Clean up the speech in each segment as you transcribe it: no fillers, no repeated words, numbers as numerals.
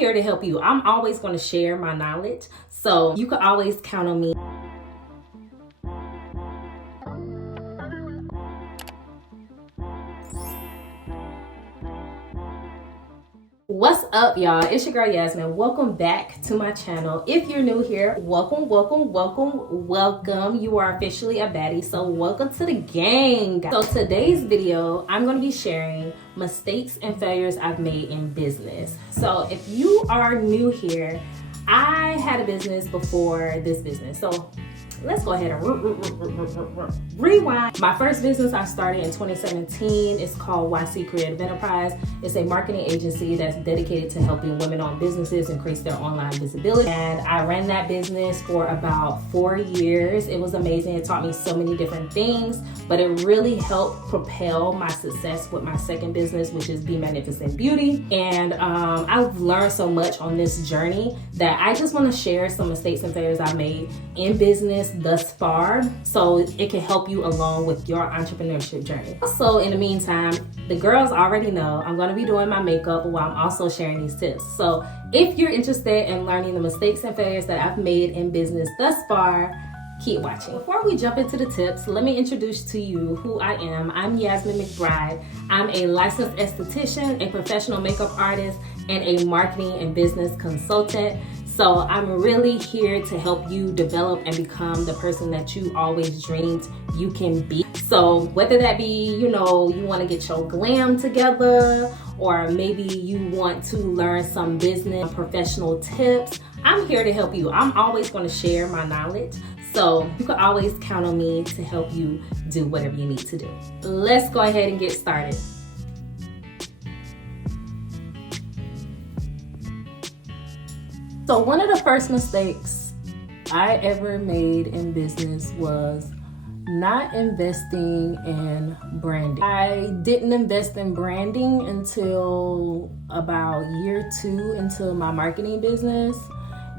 here to help you. I'm always going to share my knowledge, so you can always count on me. What's up, y'all? It's your girl Yasmin. Welcome back to my channel. If you're new here, welcome. You are officially a baddie, so welcome to the gang. So today's video, I'm going to be sharing mistakes and failures I've made in business. So if you are new here, I had a business before this business. So let's go ahead and rewind. My first business I started in 2017. It's called YC Creative Enterprise. It's a marketing agency that's dedicated to helping women-owned businesses increase their online visibility. And I ran that business for about 4 years. It was amazing. It taught me so many different things, but it really helped propel my success with my second business, which is Be Magnificent Beauty. And I've learned so much on this journey that I just want to share some mistakes and failures I made in business thus far, so it can help you along with your entrepreneurship journey. Also, in the meantime, the girls already know I'm going to be doing my makeup while I'm also sharing these tips. So if you're interested in learning the mistakes and failures that I've made in business thus far, keep watching. Before we jump into the tips, let me introduce to you who I am. I'm Yasmin McBride. I'm a licensed esthetician, a professional makeup artist, and a marketing and business consultant. So I'm really here to help you develop and become the person that you always dreamed you can be. So whether that be, you want to get your glam together, or maybe you want to learn some business professional tips, I'm here to help you. I'm always going to share my knowledge. So you can always count on me to help you do whatever you need to do. Let's go ahead and get started. So one of the first mistakes I ever made in business was not investing in branding. I didn't invest in branding until about year 2 into my marketing business.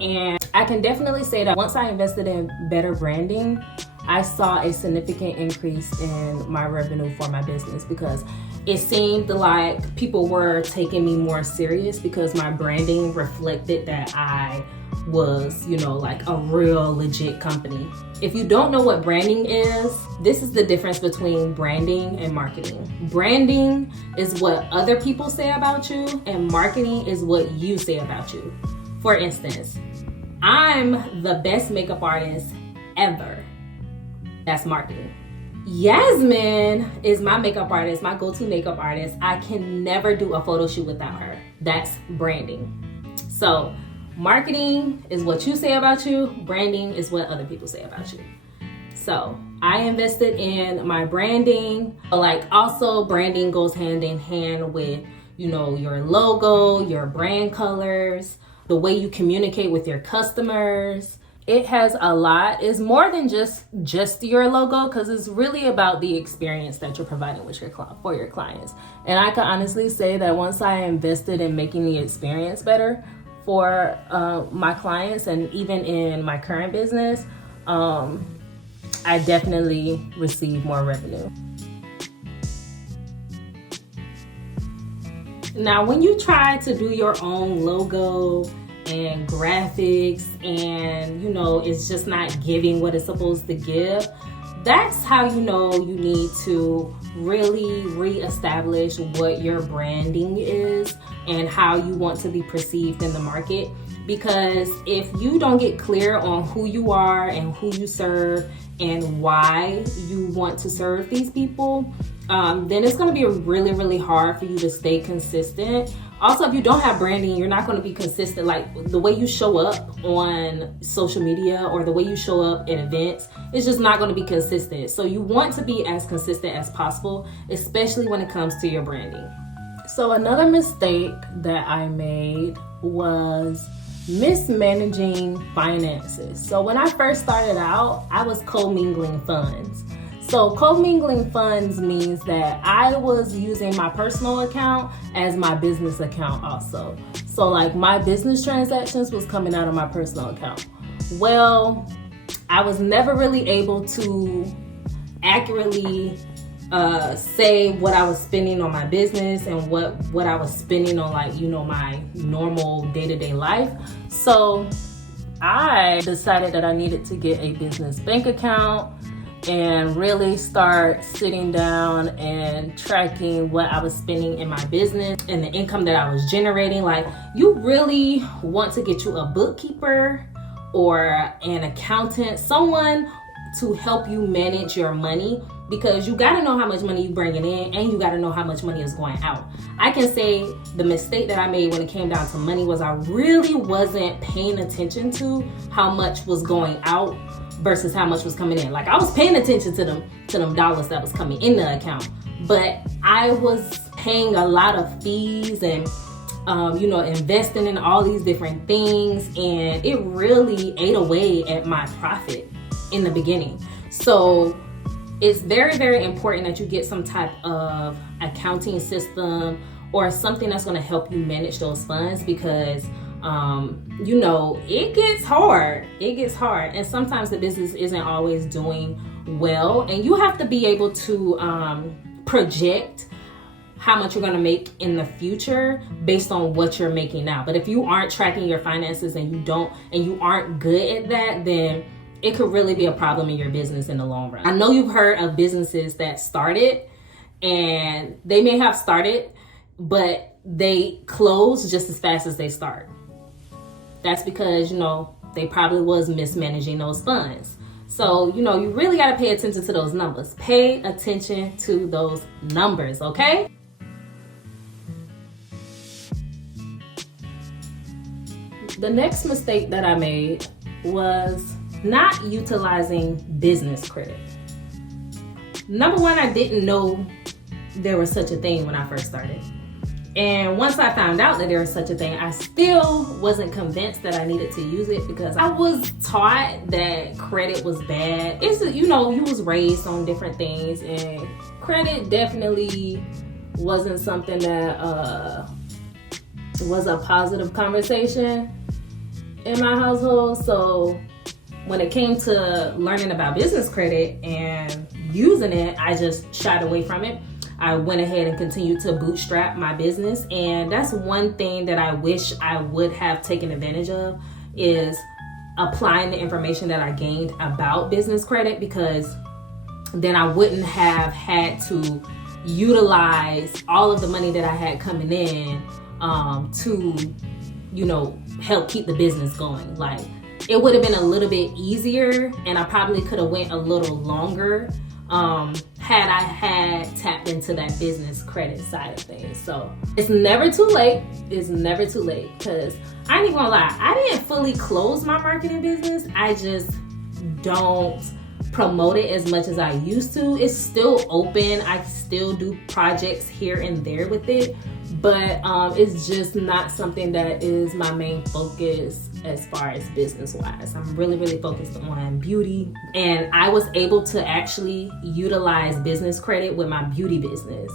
And I can definitely say that once I invested in better branding, I saw a significant increase in my revenue for my business, because it seemed like people were taking me more serious because my branding reflected that I was, like a real legit company. If you don't know what branding is, this is the difference between branding and marketing. Branding is what other people say about you, and marketing is what you say about you. For instance, I'm the best makeup artist ever. That's marketing. Yasmin is my makeup artist, my go-to makeup artist. I can never do a photo shoot without her. That's branding. So marketing is what you say about you. Branding is what other people say about you. So I invested in my branding. Also branding goes hand in hand with, your logo, your brand colors, the way you communicate with your customers. It has a lot. It's more than just your logo, because it's really about the experience that you're providing with for your clients. And I can honestly say that once I invested in making the experience better for my clients, and even in my current business, I definitely received more revenue. Now, when you try to do your own logo and graphics, and it's just not giving what it's supposed to give, that's how you need to really reestablish what your branding is and how you want to be perceived in the market. Because if you don't get clear on who you are and who you serve and why you want to serve these people, then it's going to be really, really hard for you to stay consistent. Also, if you don't have branding, you're not going to be consistent. Like the way you show up on social media or the way you show up at events, it's just not going to be consistent. So you want to be as consistent as possible, especially when it comes to your branding. So another mistake that I made was mismanaging finances. So when I first started out, I was commingling funds. So commingling funds means that I was using my personal account as my business account also. So like my business transactions was coming out of my personal account. Well, I was never really able to accurately say what I was spending on my business and what I was spending on, like, you know, my normal day-to-day life. So I decided that I needed to get a business bank account and really start sitting down and tracking what I was spending in my business and the income that I was generating. Like, you really want to get you a bookkeeper or an accountant, someone to help you manage your money, because you got to know how much money you bringing in and you got to know how much money is going out. I can say the mistake that I made when it came down to money was I really wasn't paying attention to how much was going out versus how much was coming in. Like, I was paying attention to them dollars that was coming in the account, but I was paying a lot of fees and you know, investing in all these different things, and it really ate away at my profit in the beginning. So it's very, very important that you get some type of accounting system or something that's going to help you manage those funds, because you know, it gets hard. And sometimes the business isn't always doing well, and you have to be able to project how much you're going to make in the future based on what you're making now. But if you aren't tracking your finances and you aren't good at that, then it could really be a problem in your business in the long run. I know you've heard of businesses that started, and they may have started, but they close just as fast as they start. That's because, you know, they probably was mismanaging those funds. So, you know, you really got to pay attention to those numbers. Pay attention to those numbers, okay? The next mistake that I made was not utilizing business credit. Number one, I didn't know there was such a thing when I first started. And once I found out that there was such a thing, I still wasn't convinced that I needed to use it, because I was taught that credit was bad. It's, you know, you was raised on different things, and credit definitely wasn't something that was a positive conversation in my household. So when it came to learning about business credit and using it, I just shied away from it. I went ahead and continued to bootstrap my business. And that's one thing that I wish I would have taken advantage of, is applying the information that I gained about business credit, because then I wouldn't have had to utilize all of the money that I had coming in to, you know, help keep the business going. Like, it would have been a little bit easier, and I probably could have went a little longer had I had tapped into that business credit side of things. So it's never too late. It's never too late, because I ain't even gonna lie, I didn't fully close my marketing business. I just don't promote it as much as I used to. It's still open. I still do projects here and there with it, but it's just not something that is my main focus as far as business wise. I'm really focused on beauty, and I was able to actually utilize business credit with my beauty business.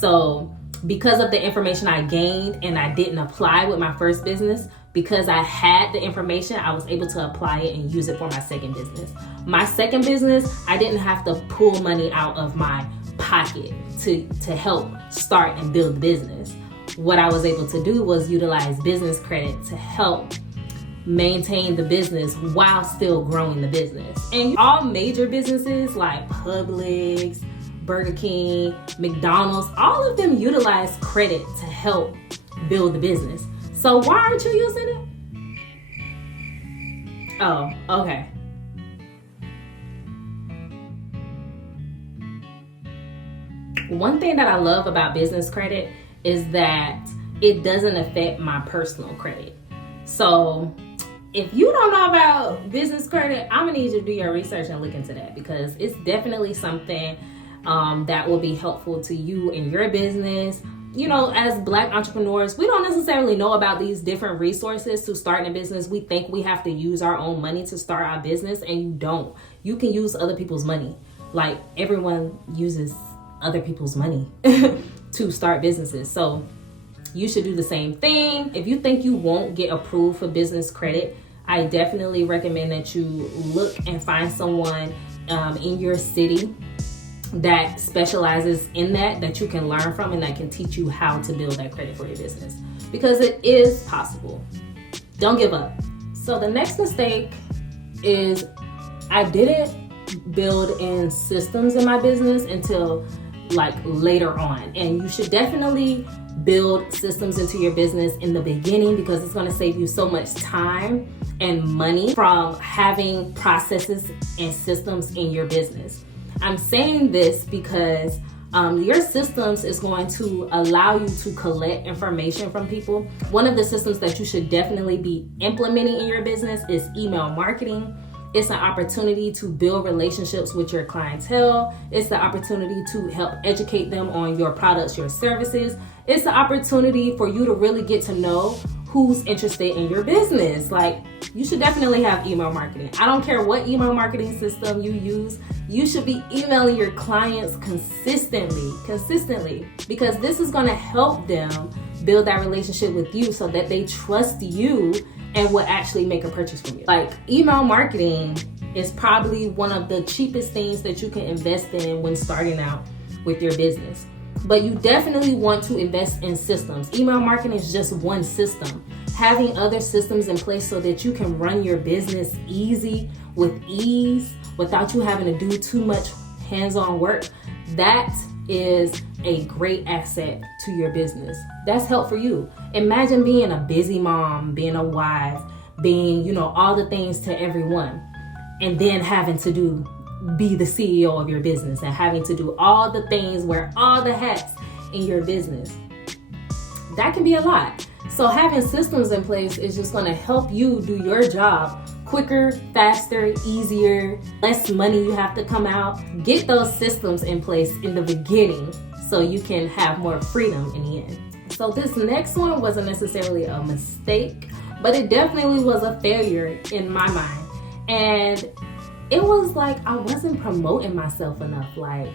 So because of the information I gained and I didn't apply with my first business, because I had the information, I was able to apply it and use it for my second business. My second business, I didn't have to pull money out of my pocket to help start and build the business. What I was able to do was utilize business credit to help maintain the business while still growing the business. And all major businesses like Publix, Burger King, McDonald's, all of them utilize credit to help build the business. So why aren't you using it? Oh, okay. One thing that I love about business credit is that it doesn't affect my personal credit. So if you don't know about business credit, I'm gonna need you to do your research and look into that, because it's definitely something that will be helpful to you in your business. You know, as Black entrepreneurs, we don't necessarily know about these different resources to start a business. We think we have to use our own money to start our business, and you don't. You can use other people's money. Like, everyone uses other people's money to start businesses. So you should do the same thing. If you think you won't get approved for business credit, I definitely recommend that you look and find someone in your city that specializes in that you can learn from and that can teach you how to build that credit for your business, because it is possible. Don't give up. So the next mistake is I didn't build in systems in my business until like later on. And you should definitely build systems into your business in the beginning, because it's going to save you so much time and money from having processes and systems in your business. I'm saying this because your systems is going to allow you to collect information from people. One of the systems that you should definitely be implementing in your business is email marketing. It's an opportunity to build relationships with your clientele. It's the opportunity to help educate them on your products, your services. It's the opportunity for you to really get to know who's interested in your business. Like, you should definitely have email marketing. I don't care what email marketing system you use. You should be emailing your clients consistently, because this is going to help them build that relationship with you so that they trust you and will actually make a purchase from you. Like, email marketing is probably one of the cheapest things that you can invest in when starting out with your business. But you definitely want to invest in systems. Email marketing is just one system. Having other systems in place so that you can run your business with ease, without you having to do too much hands-on work, that is a great asset to your business. That's help for you. Imagine being a busy mom, being a wife, being, all the things to everyone, and then having to be the CEO of your business and having to do all the things, wear all the hats in your business. That can be a lot. So having systems in place is just going to help you do your job quicker, faster, easier, less money you have to come out. Get those systems in place in the beginning so you can have more freedom in the end. So this next one wasn't necessarily a mistake, but it definitely was a failure in my mind. And it was like I wasn't promoting myself enough. Like,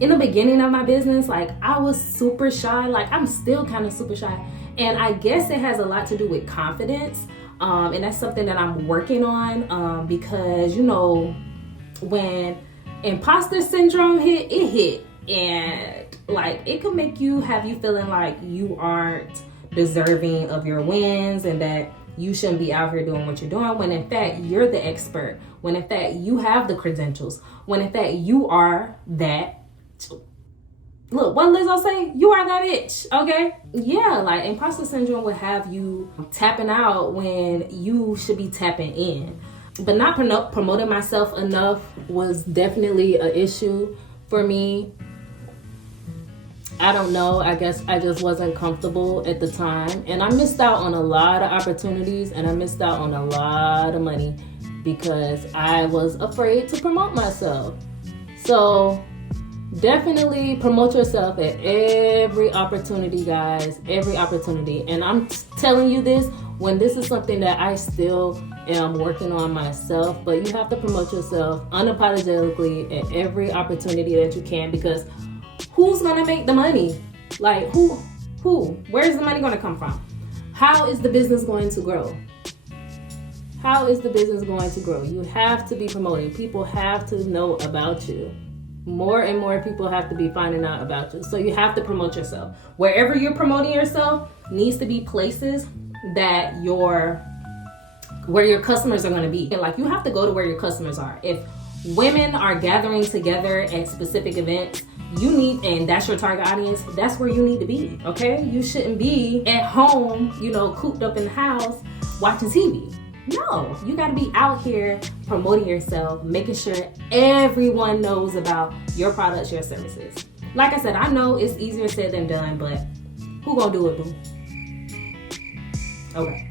in the beginning of my business, like, I was super shy. Like, I'm still kind of super shy. And I guess it has a lot to do with confidence. And that's something that I'm working on, because, when imposter syndrome hit, and like, it could make you feeling like you aren't deserving of your wins and that you shouldn't be out here doing what you're doing, when in fact you're the expert, when in fact you have the credentials, when in fact you are that. Look, what Lizzo say? You are that bitch, okay? Yeah, like, imposter syndrome would have you tapping out when you should be tapping in. But not promoting myself enough was definitely an issue for me. I don't know, I guess I just wasn't comfortable at the time. And I missed out on a lot of opportunities, and I missed out on a lot of money because I was afraid to promote myself. So definitely promote yourself at every opportunity, guys, every opportunity. And I'm telling you this when this is something that I still am working on myself, but you have to promote yourself unapologetically at every opportunity that you can, because who's gonna make the money? Like, who? Where's the money gonna come from? How is the business going to grow? How is the business going to grow? You have to be promoting. People have to know about you. More and more people have to be finding out about you. So you have to promote yourself. Wherever you're promoting yourself needs to be places that where your customers are going to be. Like, you have to go to where your customers are. If women are gathering together at specific events, and that's your target audience, that's where you need to be, okay? You shouldn't be at home, cooped up in the house watching TV. No, you got to be out here promoting yourself, making sure everyone knows about your products, your services. Like I said, I know it's easier said than done, but who gonna do it, boo? Okay.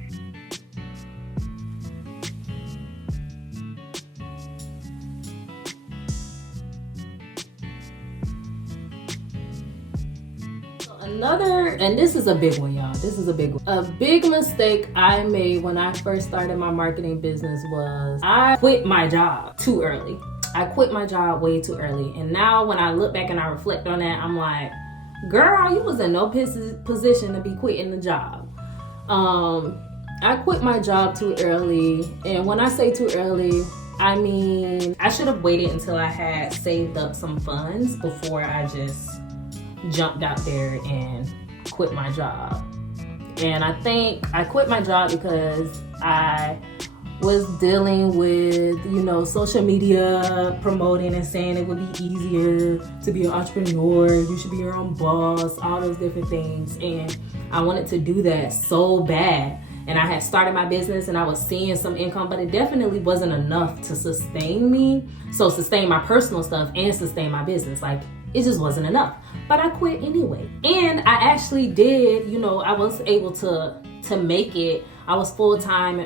And this is a big one, y'all. This is a big one. A big mistake I made when I first started my marketing business was I quit my job too early. I quit my job way too early. And now when I look back and I reflect on that, I'm like, girl, you was in no position to be quitting the job. I quit my job too early. And when I say too early, I mean, I should have waited until I had saved up some funds before I just jumped out there and quit my job. And I think I quit my job because I was dealing with, you know, social media promoting and saying it would be easier to be an entrepreneur, you should be your own boss, all those different things. And I wanted to do that so bad. And I had started my business and I was seeing some income, but it definitely wasn't enough to sustain me. So sustain my personal stuff and sustain my business. Like, it just wasn't enough. But I quit anyway. And I actually did, you know, I was able to make it. I was full-time,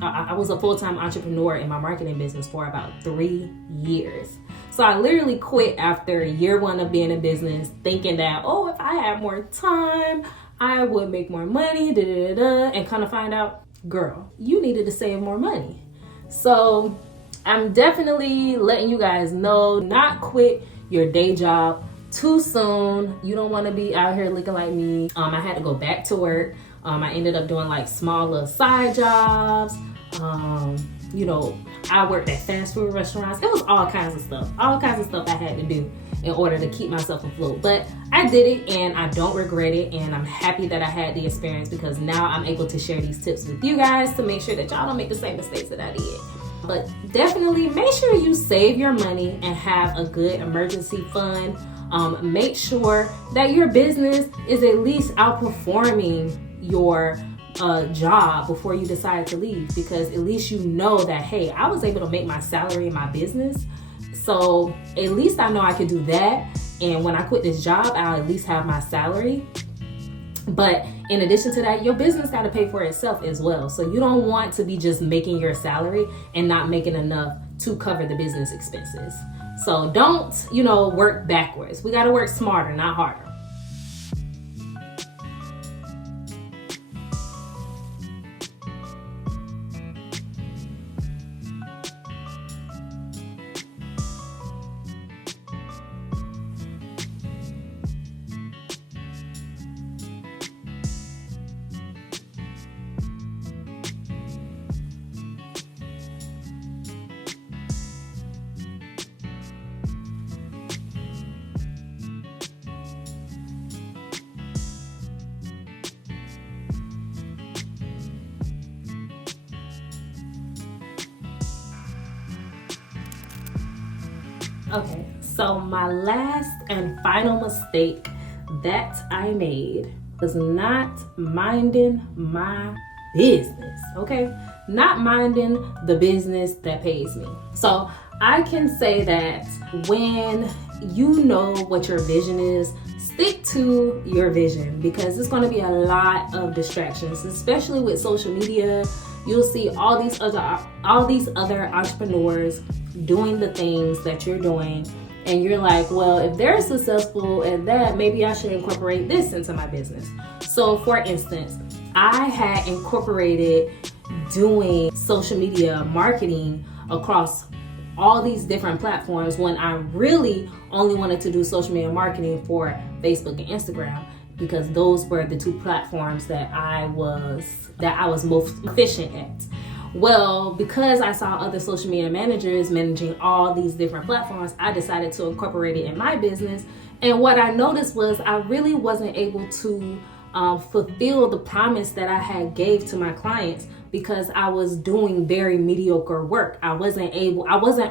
I was a full-time entrepreneur in my marketing business for about 3 years. So I literally quit after year 1 of being in business, thinking that, oh, if I had more time, I would make more money, and kind of find out, girl, you needed to save more money. So I'm definitely letting you guys know, not quit your day job too soon. You don't want to be out here looking like me. I had to go back to work. I ended up doing like smaller side jobs. You know, I worked at fast food restaurants. It was all kinds of stuff I had to do in order to keep myself afloat. But I did it and I don't regret it. And I'm happy that I had the experience, because now I'm able to share these tips with you guys to make sure that y'all don't make the same mistakes that I did. But definitely make sure you save your money and have a good emergency fund. Make sure that your business is at least outperforming your job before you decide to leave, because at least you know that, hey, I was able to make my salary in my business, so at least I know I could do that. And when I quit this job, I'll at least have my salary. But in addition to that, your business got to pay for itself as well. So you don't want to be just making your salary and not making enough to cover the business expenses. So don't, you know, work backwards. We got to work smarter, not harder. Okay, so my last and final mistake that I made was not minding my business, okay? Not minding the business that pays me. So I can say that when you know what your vision is, stick to your vision, because it's going to be a lot of distractions, especially with social media. You'll see all these other entrepreneurs doing the things that you're doing, and you're like, well, if they're successful at that, maybe I should incorporate this into my business. So for instance, I had incorporated doing social media marketing across all these different platforms when I really only wanted to do social media marketing for Facebook and Instagram, because those were the 2 platforms that I was most efficient at. Well, because I saw other social media managers managing all these different platforms, I decided to incorporate it in my business. And what I noticed was I really wasn't able to fulfill the promise that I had gave to my clients, because I was doing very mediocre work. I wasn't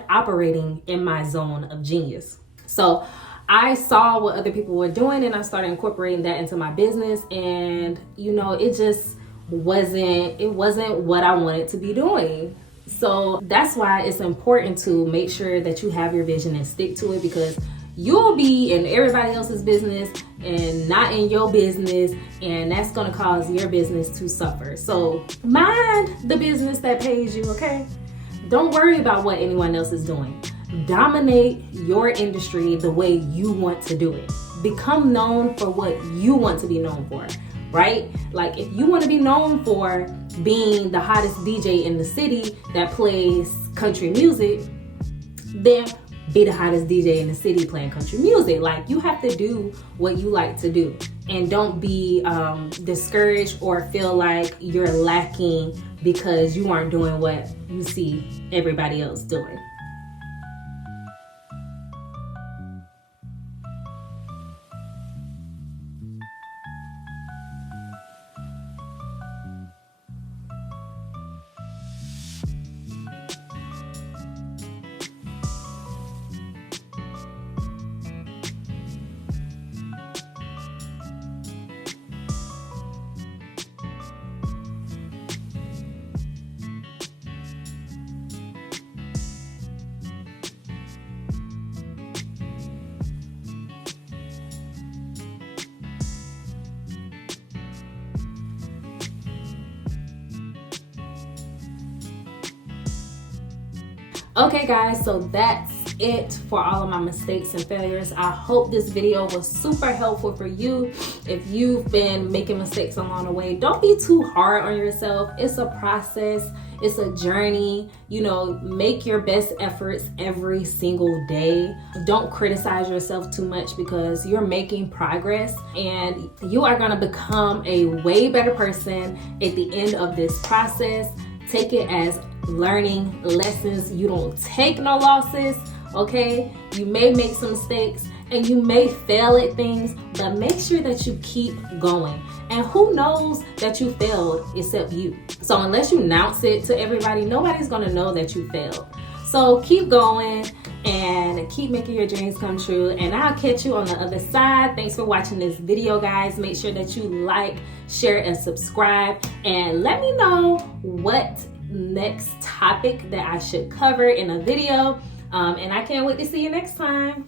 operating in my zone of genius. So I saw what other people were doing and I started incorporating that into my business, and you know, it just wasn't what I wanted to be doing. So that's why it's important to make sure that you have your vision and stick to it, because you'll be in everybody else's business and not in your business, and that's going to cause your business to suffer. So mind the business that pays you, okay? Don't worry about what anyone else is doing. Dominate your industry the way you want to do it. Become known for what you want to be known for, right? Like, if you want to be known for being the hottest DJ in the city that plays country music, then be the hottest DJ in the city playing country music. Like, you have to do what you like to do. and don't be discouraged or feel like you're lacking because you aren't doing what you see everybody else doing. Okay guys, so that's it for all of my mistakes and failures. I hope this video was super helpful for you. If you've been making mistakes along the way, don't be too hard on yourself. It's a process, it's a journey. You know, make your best efforts every single day. Don't criticize yourself too much because you're making progress and you are gonna become a way better person at the end of this process. Take it as learning lessons. You don't take no losses, okay? You may make some mistakes and you may fail at things, but make sure that you keep going. And who knows that you failed except you? So unless you announce it to everybody, nobody's gonna know that you failed. So keep going and keep making your dreams come true, and I'll catch you on the other side. Thanks for watching this video, guys. Make sure that you like, share, and subscribe, and let me know what next topic that I should cover in a video, and I can't wait to see you next time.